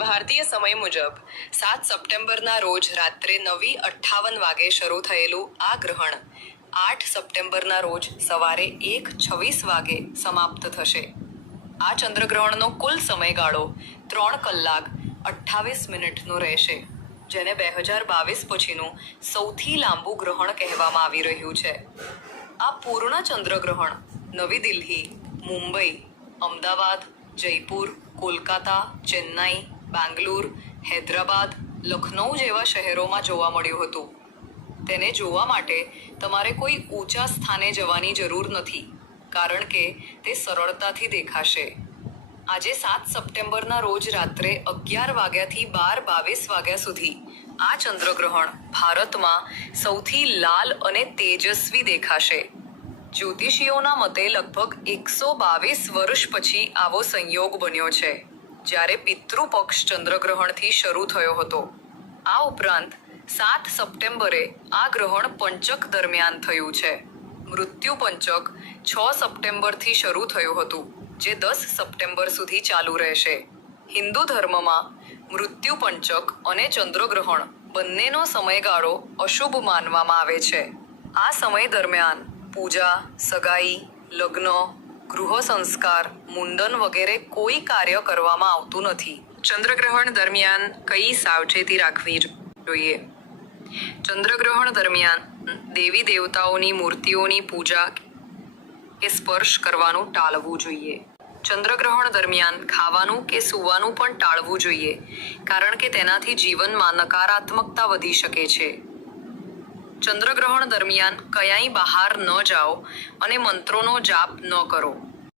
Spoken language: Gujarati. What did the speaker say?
ભારતીય સમય મુજબ 7 સપ્ટેમ્બરના રોજ રાત્રે 9:58 વાગે શરૂ થયેલું આ ગ્રહણ 8 સપ્ટેમ્બરના રોજ સવારે 1:26 વાગે સમાપ્ત થશે. આ ચંદ્રગ્રહણનો કુલ સમયગાળો 3 કલાક 28 મિનિટનો રહેશે, જેને 2022 પછીનું સૌથી લાંબુ ગ્રહણ કહેવામાં આવી રહ્યું છે. આ પૂર્ણ ચંદ્રગ્રહણ નવી દિલ્હી, મુંબઈ, અમદાવાદ, જયપુર, કોલકાતા, ચેન્નાઈ, બેંગલુર, હૈદરાબાદ, લખનૌ જેવા શહેરોમાં જોવા મળ્યું હતું. તેને જોવા માટે તમારે કોઈ ઊંચા સ્થાને જવાની જરૂર નથી, કારણ કે તે સરળતાથી દેખાશે. આજે 7 સપ્ટેમ્બરના રોજ રાત્રે 11 વાગ્યાથી 12:22 વાગ્યા સુધી આ ચંદ્રગ્રહણ ભારતમાં સૌથી લાલ અને તેજસ્વી દેખાશે. જ્યોતિષીઓના મતે લગભગ 122 વર્ષ પછી આવો સંયોગ બન્યો છે, જ્યારે પિતૃપક્ષ ચંદ્રગ્રહણથી શરૂ થયો હતો. આ ઉપરાંત 7 સપ્ટેમ્બરે આ ગ્રહણ પંચક દરમિયાન થયું છે. મૃત્યુ પંચક 6 સપ્ટેમ્બરથી શરૂ થયું હતું, જે 10 સપ્ટેમ્બર સુધી ચાલુ રહેશે. હિન્દુ ધર્મમાં મૃત્યુ પંચક અને ચંદ્રગ્રહણ બંનેનો સમયગાળો અશુભ માનવામાં આવે છે. આ સમય દરમિયાન પૂજા, સગાઈ, લગ્ન, ગૃહ સંસ્કાર, મુંડન વગેરે કોઈ કાર્ય કરવામાં આવતું નથી. ચંદ્રગ્રહણ દરમિયાન કઈ સાવચેતી રાખવી જોઈએ? ચંદ્રગ્રહણ દરમિયાન દેવી દેવતાઓની મૂર્તિઓની પૂજા કે સ્પર્શ કરવાનું ટાળવું જોઈએ. ચંદ્રગ્રહણ દરમિયાન ખાવાનું કે સૂવાનું પણ ટાળવું જોઈએ, કારણ કે તેનાથી જીવનમાં નકારાત્મકતા વધી શકે છે. ચંદ્રગ્રહણ દરમિયાન ક્યાંય બહાર ન જાઓ અને મંત્રોનો જાપ ન કરો.